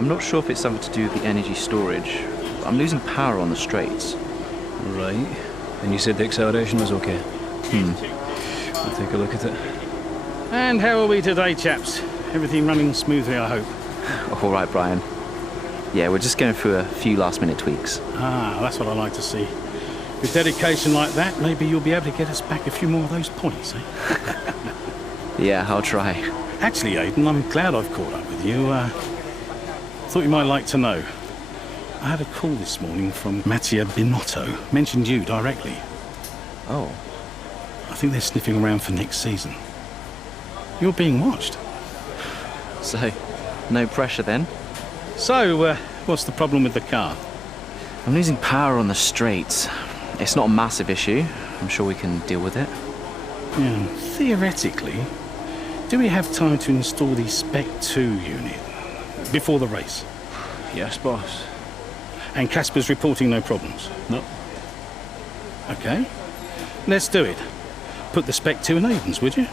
I'm not sure if it's something to do with the energy storage. I'm losing power on the straights. Right. And you said the acceleration was okay? I'll take a look at it. And how are we today, chaps? Everything running smoothly, I hope. All right, Brian. Yeah, we're just going through a few last-minute tweaks. Ah, that's what I like to see. With dedication like that, maybe you'll be able to get us back a few more of those points, eh? Yeah, I'll try. Actually, Aidan, I'm glad I've caught up with you. Thought you might like to know. I had a call this morning from Mattia Binotto. Mentioned you directly. Oh. I think they're sniffing around for next season. You're being watched. So, no pressure then? So, what's the problem with the car? I'm losing power on the straights. It's not a massive issue. I'm sure we can deal with it. Yeah, theoretically, do we have time to install the Spec 2 unit before the race? Yes, boss. And Casper's reporting no problems? No. Okay. Let's do it. Put the Spec 2 in Aiden's, would you?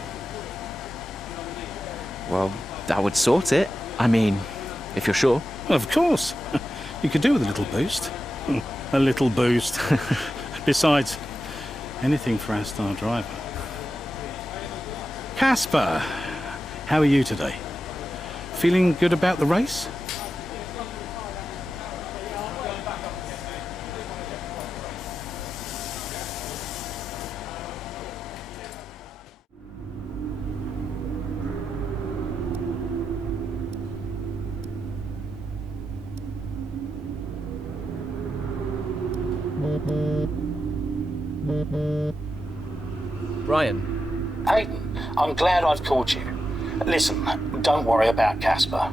Well, that would sort it. I mean, if you're sure. Of course. You could do with a little boost. A little boost. Besides, anything for our star driver. Casper, how are you today? Feeling good about the race? Brian. Aidan, I'm glad I've caught you. Listen, don't worry about Casper.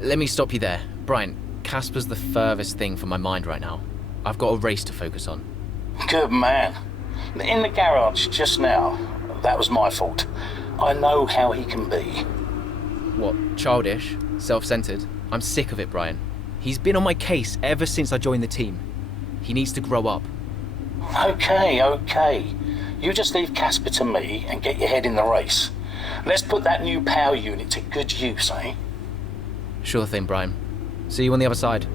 Let me stop you there. Brian, Casper's the furthest thing from my mind right now. I've got a race to focus on. Good man. In the garage just now, that was my fault. I know how he can be. What, childish? Self-centered? I'm sick of it, Brian. He's been on my case ever since I joined the team. He needs to grow up. Okay. You just leave Casper to me and get your head in the race. Let's put that new power unit to good use, eh? Sure thing, Brian. See you on the other side.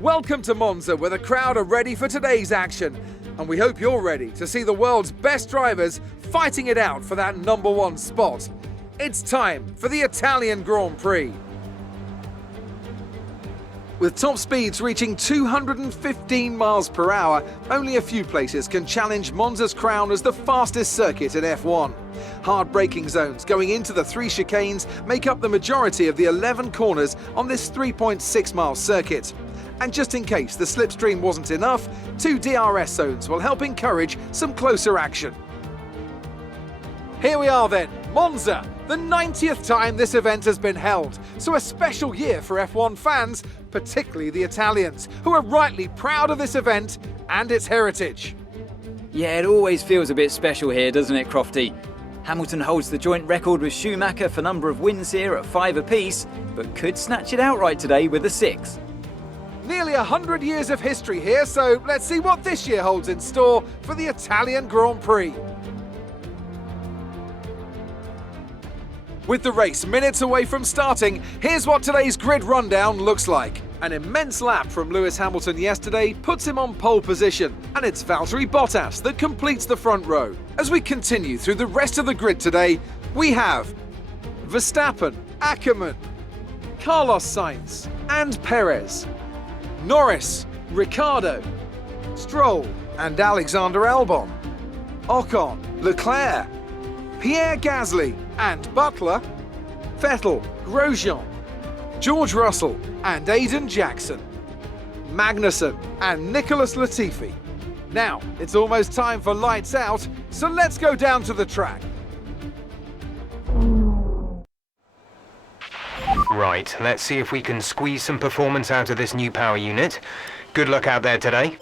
Welcome to Monza, where the crowd are ready for today's action. And we hope you're ready to see the world's best drivers fighting it out for that #1 spot. It's time for the Italian Grand Prix. With top speeds reaching 215 miles per hour, only a few places can challenge Monza's crown as the fastest circuit in F1. Hard braking zones going into the 3 chicanes make up the majority of the 11 corners on this 3.6-mile circuit. And just in case the slipstream wasn't enough, 2 DRS zones will help encourage some closer action. Here we are then, Monza, the 90th time this event has been held, so a special year for F1 fans, particularly the Italians, who are rightly proud of this event and its heritage. Yeah, it always feels a bit special here, doesn't it, Crofty? Hamilton holds the joint record with Schumacher for number of wins here at 5 apiece, but could snatch it outright today with a 6. Nearly 100 years of history here, so let's see what this year holds in store for the Italian Grand Prix. With the race minutes away from starting, here's what today's grid rundown looks like. An immense lap from Lewis Hamilton yesterday puts him on pole position, and it's Valtteri Bottas that completes the front row. As we continue through the rest of the grid today, we have Verstappen, Ackermann, Carlos Sainz and Perez, Norris, Ricciardo, Stroll and Alexander Albon, Ocon, Leclerc, Pierre Gasly and Butler, Vettel, Grosjean, George Russell and Aiden Jackson, Magnussen and Nicholas Latifi. Now, it's almost time for lights out, So let's go down to the track. Right, let's see if we can squeeze some performance out of this new power unit. Good luck out there today.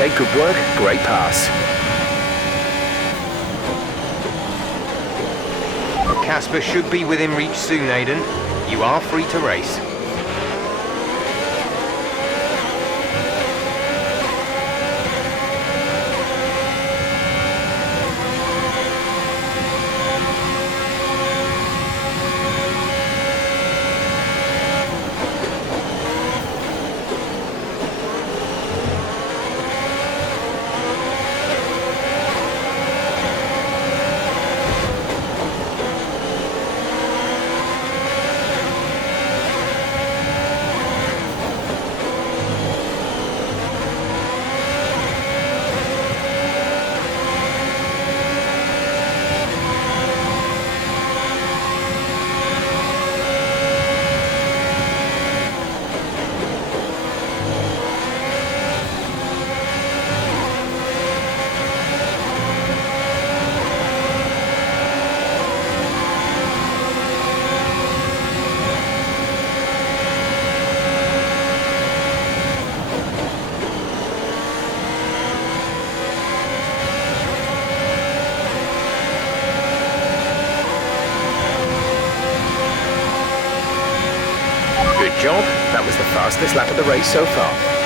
Okay, good work. Great pass. Casper should be within reach soon, Aiden. You are free to race. Good job. That was the fastest lap of the race so far.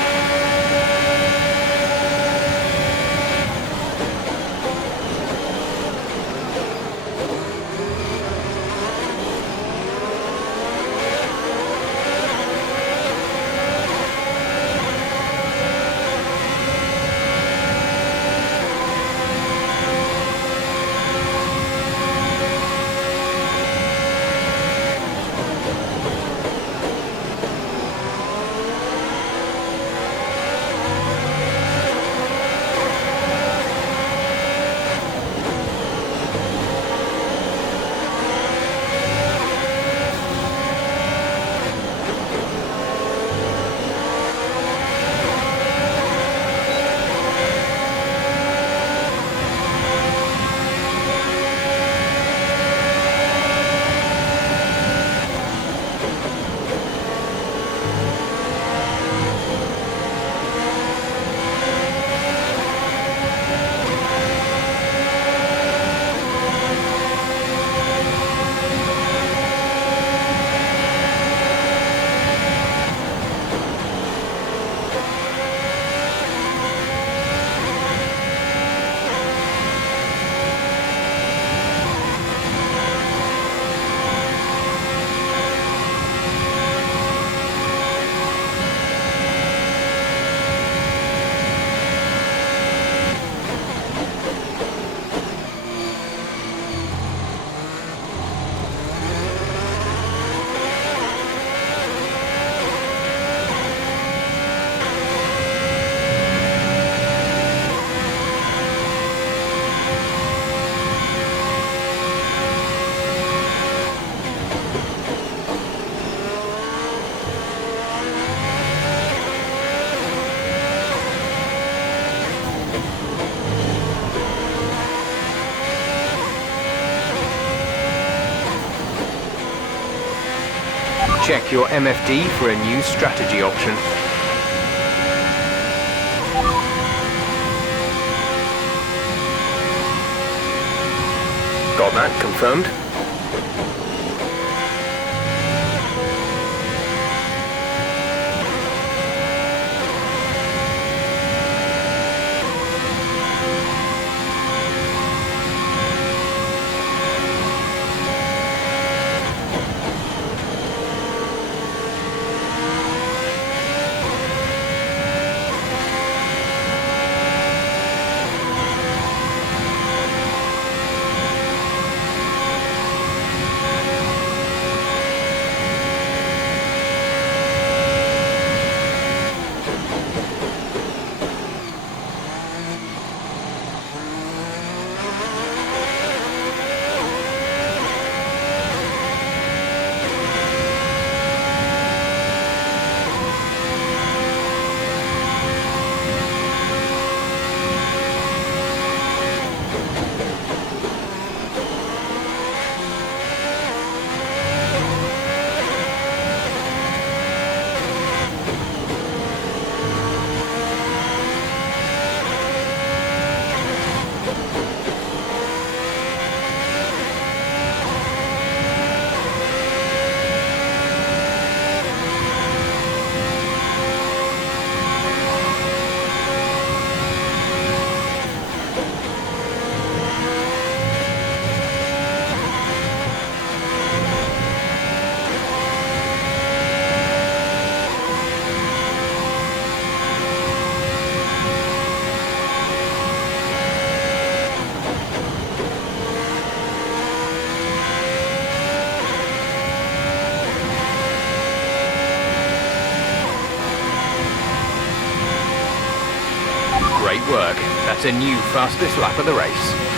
Check your MFD for a new strategy option. Got that confirmed? Great work. That's a new fastest lap of the race.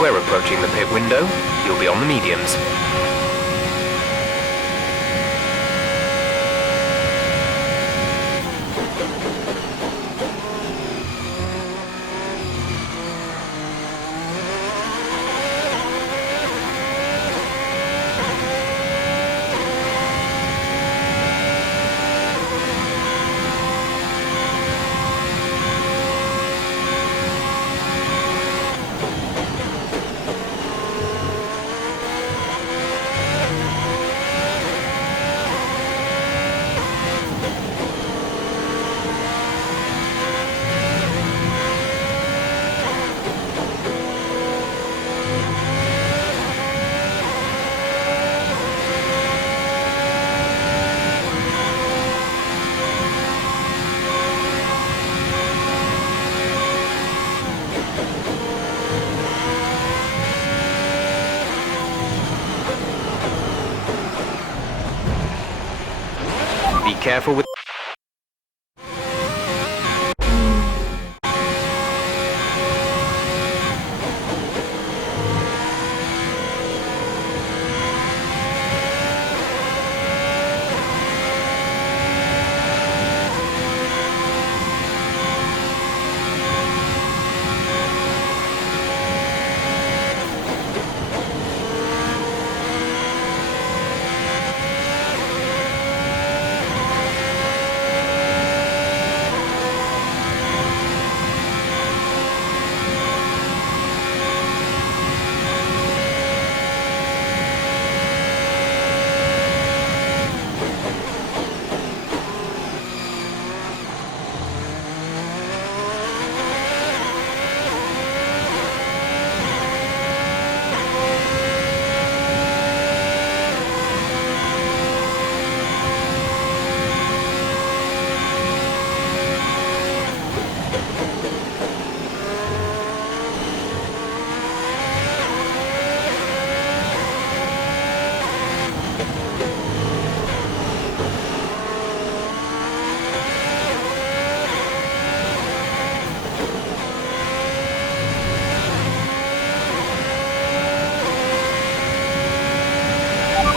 We're approaching the pit window. You'll be on the mediums. Be careful with...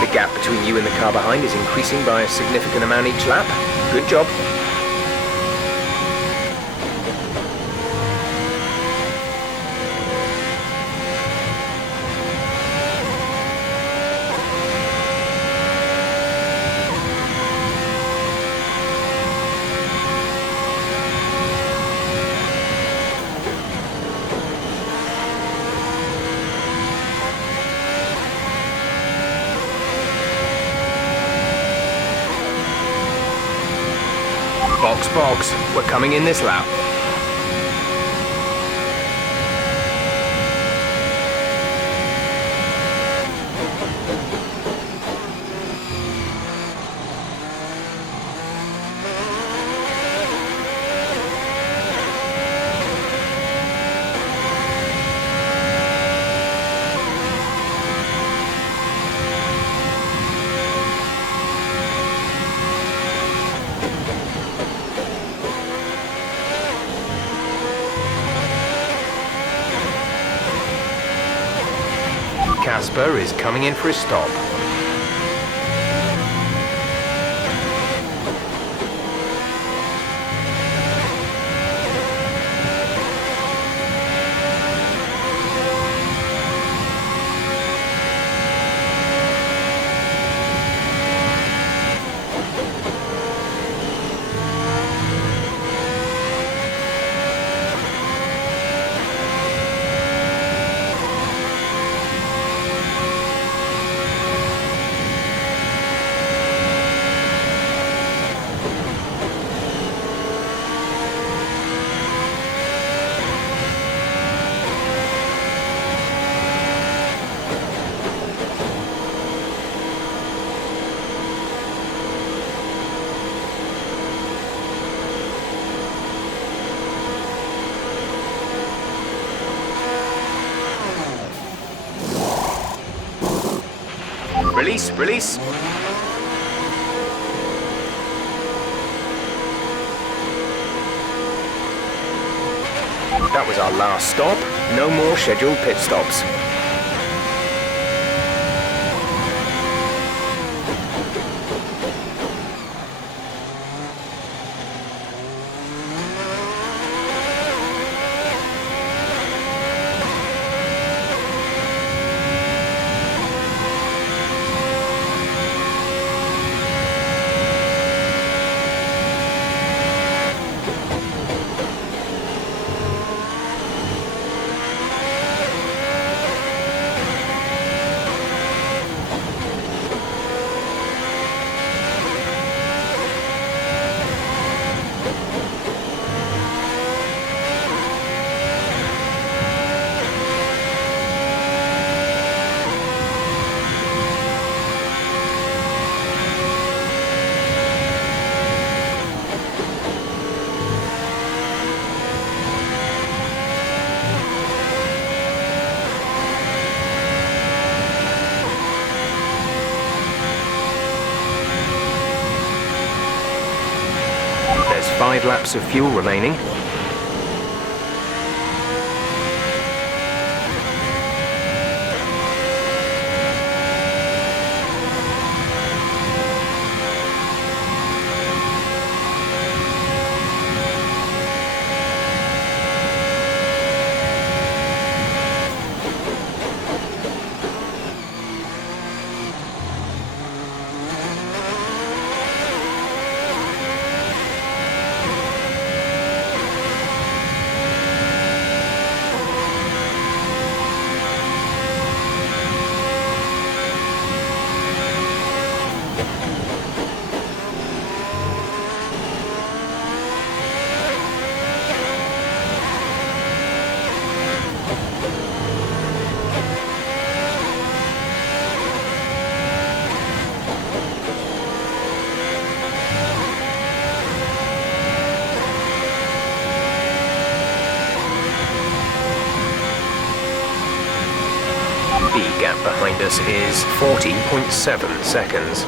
The gap between you and the car behind is increasing by a significant amount each lap. Good job. Box, we're coming in this lap. Casper is coming in for a stop. Release. That was our last stop. No more scheduled pit stops. There's 5 laps of fuel remaining. The gap behind us is 40.7 seconds.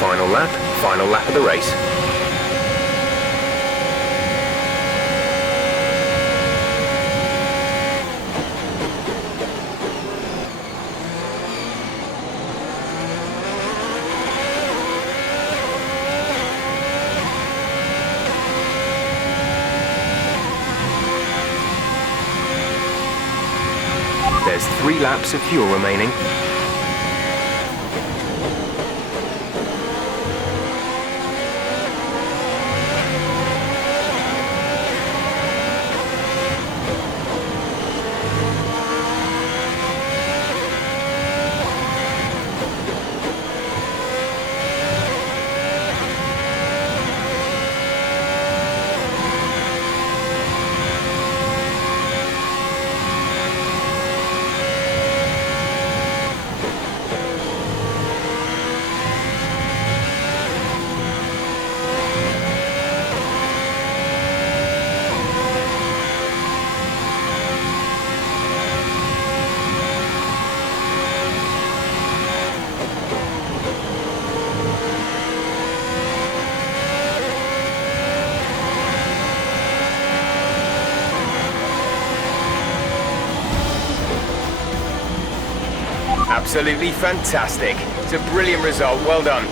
Final lap of the race. There's 3 laps of fuel remaining. Absolutely fantastic. It's a brilliant result. Well done.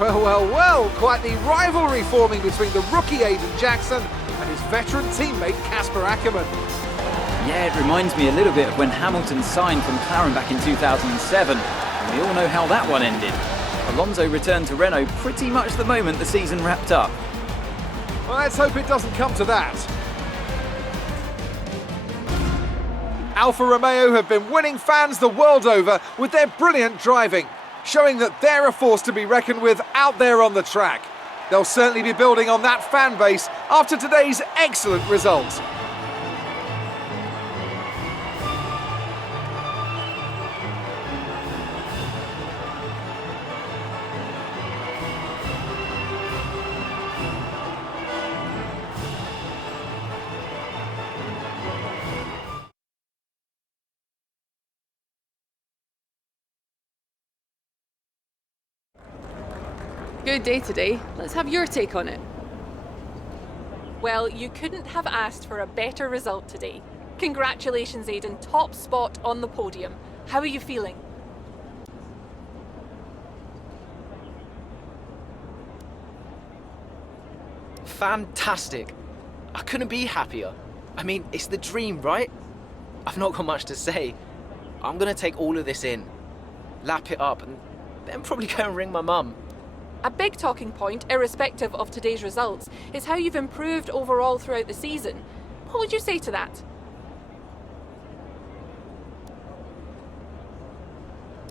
Well, quite the rivalry forming between the rookie Aiden Jackson and his veteran teammate Casper Ackermann. Yeah, it reminds me a little bit of when Hamilton signed for McLaren back in 2007, and we all know how that one ended. Alonso returned to Renault pretty much the moment the season wrapped up. Well, let's hope it doesn't come to that. Alfa Romeo have been winning fans the world over with their brilliant driving, showing that they're a force to be reckoned with out there on the track. They'll certainly be building on that fan base after today's excellent result. Good day today. Let's have your take on it. Well, you couldn't have asked for a better result today. Congratulations, Aiden. Top spot on the podium. How are you feeling? Fantastic. I couldn't be happier. I mean, it's the dream, right? I've not got much to say. I'm gonna take all of this in, lap it up, and then probably go and ring my mum. A big talking point, irrespective of today's results, is how you've improved overall throughout the season. What would you say to that?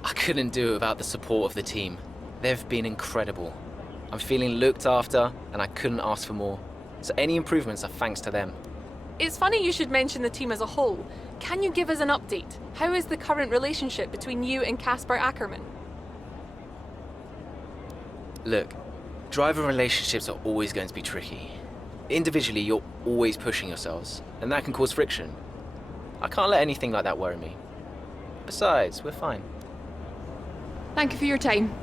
I couldn't do it without the support of the team. They've been incredible. I'm feeling looked after, and I couldn't ask for more. So any improvements are thanks to them. It's funny you should mention the team as a whole. Can you give us an update? How is the current relationship between you and Casper Ackermann? Look, driver relationships are always going to be tricky. Individually, you're always pushing yourselves, and that can cause friction. I can't let anything like that worry me. Besides, we're fine. Thank you for your time.